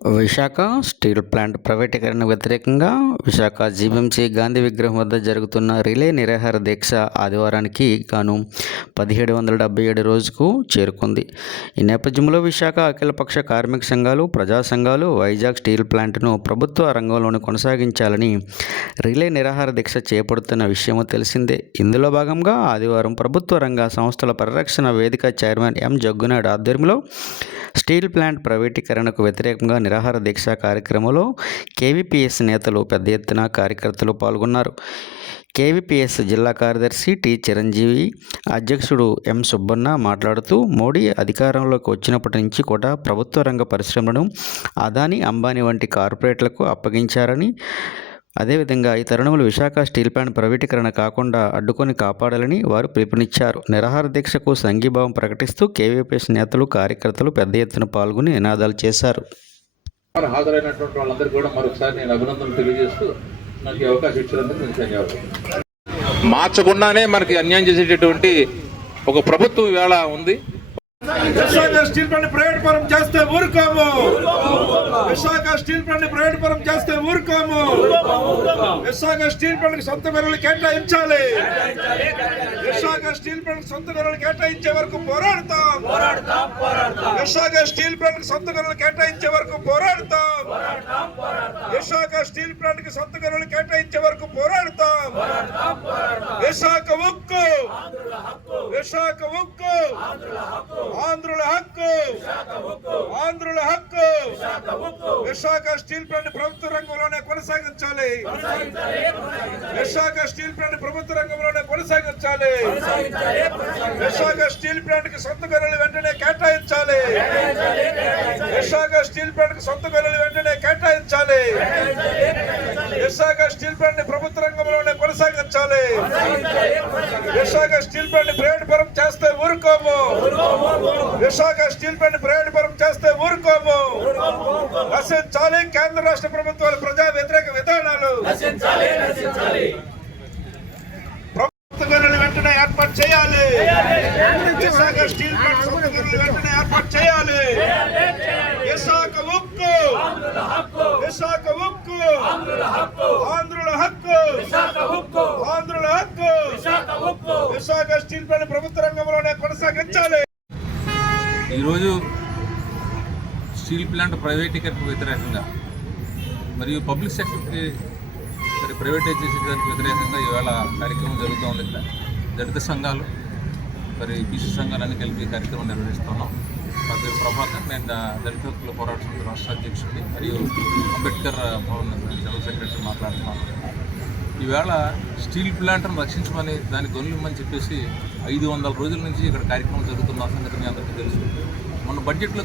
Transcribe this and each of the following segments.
Visakha steel plant ప్రైవేటీకరణకు వ్యతిరేకంగా Visakha GVMC Gandhi విగ్రహం వద్ద జరుగుతున్న రిలే నిరాహార దీక్ష ఆదివారానికి గాను 1777 రోజుకు చేరుకుంది. ఈ నేపథ్యంలో విశాఖ అఖిలపక్ష కార్మిక సంఘాలు, ప్రజా సంఘాలు వైజాగ్ స్టీల్ ప్లాంట్ను ప్రభుత్వ రంగంలోనే కొనసాగించాలని రిలే నిరాహార దీక్ష చేపడుతున్న విషయం తెలిసిందే. ఇందులో భాగంగా ఆదివారం ప్రభుత్వ రంగ సంస్థల పరిరక్షణ వేదిక చైర్మన్ ఎం జగ్గునాయుడు ఆధ్వర్యంలో స్టీల్ ప్లాంట్ ప్రైవేటీకరణకు వ్యతిరేకంగా నిరాహార దీక్ష కార్యక్రమంలో కేవీపీఎస్ నేతలు పెద్ద ఎత్తున కార్యకర్తలు పాల్గొన్నారు. కేవీపీఎస్ జిల్లా కార్యదర్శి టి చిరంజీవి, అధ్యక్షుడు ఎం సుబ్బన్న మాట్లాడుతూ, మోడీ అధికారంలోకి వచ్చినప్పటి నుంచి కూడా ప్రభుత్వ రంగ పరిశ్రమలను అదానీ, అంబానీ వంటి కార్పొరేట్లకు అప్పగించారని, అదేవిధంగా ఈ తరుణంలో విశాఖ స్టీల్ ప్లాంట్ ప్రైవేటీకరణ కాకుండా అడ్డుకొని కాపాడాలని వారు పిలుపునిచ్చారు. నిరాహార దీక్షకు సంఘీభావం ప్రకటిస్తూ కేవీపీఎస్ నేతలు, కార్యకర్తలు పెద్ద ఎత్తున పాల్గొని నినాదాలు చేశారు. హాజరైనటువంటి వాళ్ళందరికీ కూడా మరొకసారి నేను అభినందనలు తెలియజేస్తూ నాకు అవకాశం ఇచ్చినందుకు నేను ధన్యవాదాలు. మార్చకుండానే మనకి అన్యాయం చేసేటటువంటి ఒక ప్రభుత్వం ఇవాళ ఉంది. విశాఖ స్టీల్ ప్లాంట్ ప్రైవేట్ పరం చేస్తే ఊరుకోము. విశాఖ స్టీల్ ప్లాంట్ ప్రైవేట్ పరం చేస్తే ఊరుకోము. విశాఖ స్టీల్ ప్లాంట్ సొంత గనులు కేటాయించాలి. విశాఖ స్టీల్ ప్లాంట్ సొంత గనులు కేటాయించే వరకు పోరాడతాం. విశాఖ స్టీల్ ప్లాంట్ సొంత గనులు కేటాయించే వరకు పోరాడతాం. విశాఖ స్టీల్ ప్లాంట్ సొంత గనులు కేటాయించే వరకు పోరాడతాం. విశాఖ ఉక్కు, విశాఖ ఉక్కు, ఆంధ్రుల హక్కు, ఆంధ్రుల హక్కు. విశాఖ స్టీల్ ప్లాంట్ ప్రభుత్వ రంగంలోనే కొనసాగించాలి. విశాఖ స్టీల్ ప్లాంట్ ప్రభుత్వ రంగంలోనే కొనసాగించాలి. విశాఖ స్టీల్ ప్లాంట్ కి సొంత గనులు వెంటనే కేటాయించాలి. విశాఖ స్టీల్ ప్లాంట్ కి సొంత గనులు వెంటనే కేటాయించాలి. విశాఖ స్టీల్ ప్లాంట్ ప్రభుత్వ రంగంలోనే కొనసాగించాలి. విశాఖ స్టీల్ ప్లాంట్ ప్రైవేట్ పరం చేస్తే ఊరుకోము. విశాఖ స్టీల్ ప్లాంట్ ప్రైవేట్ పరం చేస్తే ఊరుకోము. నశించాలి కేంద్ర రాష్ట్ర ప్రభుత్వాల ప్రజా వ్యతిరేక విధానాలు. ప్రభుత్వ గనులు వెంటనే ఏర్పాటు చేయాలి. విశాఖ స్టీల్ ప్లాంట్ సొంత గనులు వెంటనే ఏర్పాటు చేయాలి. విశాఖ ఉక్కు, విశాఖ ఉక్కు, ఆంధ్రుల హక్కు, ఆంధ్రుల హక్కు. విశాఖ స్టీల్ ప్లాంట్ ప్రభుత్వ రంగంలోనే కొనసాగించాలి. ఈరోజు స్టీల్ ప్లాంట్ ప్రైవేటీకరణకు వ్యతిరేకంగా మరియు పబ్లిక్ సెక్టర్కి ప్రైవేటైజ్ చేసేదానికి వ్యతిరేకంగా ఇవాళ కార్యక్రమం జరుగుతూ ఉంది. ఇక్కడ దళిత సంఘాలు మరి బీసీ సంఘాలన్నీ కలిపి కార్యక్రమం నిర్వహిస్తున్నాం. నా పేరు ప్రభాకర్, నేను దళిత హక్కుల పోరాట సమితి రాష్ట్ర అధ్యక్షుడిని మరియు అంబేద్కర్ భవన్ జనరల్ సెక్రటరీ మాట్లాడుతున్నాను. ఈవేళ స్టీల్ ప్లాంట్ను రక్షించమని దాని గొనులమని చెప్పేసి 500 రోజుల నుంచి ఇక్కడ కార్యక్రమం జరుగుతున్న సంగతి మీ అందరికీ తెలుసు. మొన్న బడ్జెట్లో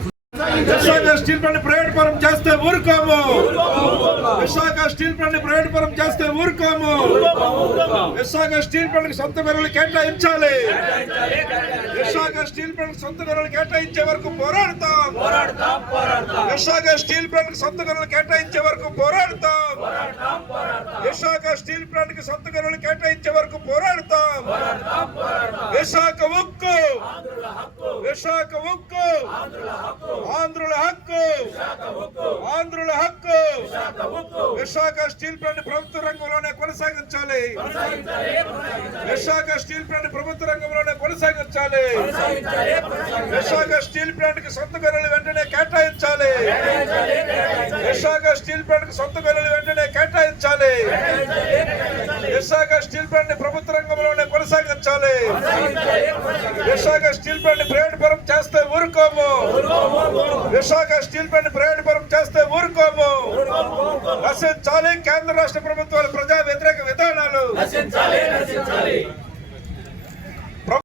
విశాఖ స్టీల్ ప్లాంట్ ప్రైవేట్ పరం చేస్తే ఊరుకోము. విశాఖ స్టీల్ ప్లాంట్ ప్రైవేట్ పరం చేస్తే ఊరుకోము. విశాఖ స్టీల్ ప్లాంట్ సొంత గనులు కేటాయించాలి. విశాఖ స్టీల్ ప్లాంట్ సొంత గనులు కేటాయించే వరకు పోరాడతాం. విశాఖ స్టీల్ ప్లాంట్ సొంత గనులు కేటాయించే వరకు పోరాడతాం. విశాఖ స్టీల్ ప్లాంట్ సొంత గనులు కేటాయించే వరకు పోరాడతాం. విశాఖ ఉక్కు, విశాఖ ఉక్కు, ఆంధ్రుల హక్కు, ఆంధ్రుల హక్కు. విశాఖ స్టీల్ ప్లాంట్ ప్రభుత్వ రంగంలోనే కొనసాగించాలి. విశాఖ స్టీల్ ప్లాంట్ ప్రభుత్వ రంగంలోనే కొనసాగించాలి. విశాఖ స్టీల్ ప్లాంట్ కి సొంత గనులు వెంటనే కేటాయించాలి. విశాఖ స్టీల్ ప్లాంట్ కి సొంత గనులు వెంటనే కేటాయించాలి. విశాఖ స్టీల్ ప్లాంట్ ప్రభుత్వ రంగంలోనే కొనసాగించాలి. విశాఖ స్టీల్ ప్లాంట్ ప్రైవేట్ పరం చేస్తే ఊరుకోము. విశాఖ స్టీల్ ప్లాంట్ ప్రైవేట్ పరం చేస్తే ఊరుకోము. నశించాలి కేంద్ర రాష్ట్ర ప్రభుత్వాల ప్రజా వ్యతిరేక విధానాలు.